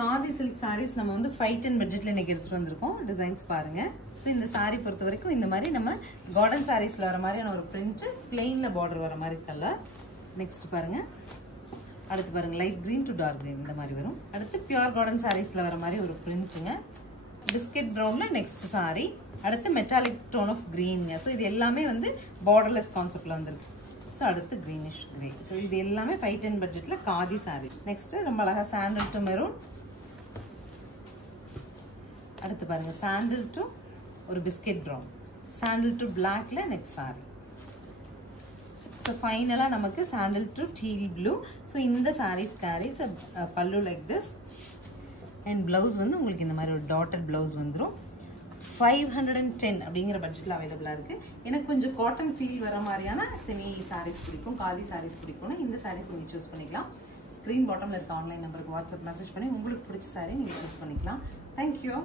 Khadi silk sarees நம்ம வந்து 510 பட்ஜெட்ல இன்னைக்கு எடுத்துட்டு வந்திருக்கோம். டிசைன்ஸ் பாருங்க. சோ இந்த saree பொறுத்த வரைக்கும் இந்த மாதிரி நம்ம கார்டன் sareesல வர மாதிரியான ஒரு print, plainல border வர மாதிரி கலர். நெக்ஸ்ட் பாருங்க. அடுத்து பாருங்க light green to dark green இந்த மாதிரி வரும். அடுத்து பியூர் கார்டன் sareesல வர மாதிரி ஒரு printங்க. பிஸ்கட் பிரவுன்ல நெக்ஸ்ட் saree. அடுத்து மெட்டாலிக் டோன் ஆஃப் greenங்க. சோ இது எல்லாமே வந்து borderless கான்செப்ட்ல வந்திருக்கு. சோ அடுத்து greenish grey. சோ இது எல்லாமே 510 பட்ஜெட்ல காதி saree. நெக்ஸ்ட் ரொம்ப அழகா சாண்டல் டு மெரூன். அடுத்து பாருங்க சாண்டல் டு ஒரு பிஸ்கட் பிரவுன். சாண்டல் டு blackல நெக்ஸ்ட் saree. So finally நமக்கு sandal to teal blue. So இந்த sarees carries a pallu like this and blouse வந்து உங்களுக்கு இந்த மாதிரி ஒரு dotted blouse வந்துரும். 510 அப்படிங்கிற பட்ஜெட்ல அவைலபிளா இருக்கு. எனக்கு கொஞ்சம் காட்டன் ஃபீல் வர மாதிரியான செமி sarees பிடிக்கும், காதி sarees பிடிக்கும்னா இந்த sarees நீங்க சூஸ் பண்ணிக்கலாம். ஸ்கிரீன் பாட்டம்ல இருக்க ஆன்லைன் நம்பருக்கு வாட்ஸ்அப் மெசேஜ் பண்ணி உங்களுக்கு பிடிச்ச saree நீங்க சூஸ் பண்ணிக்கலாம். Thank you.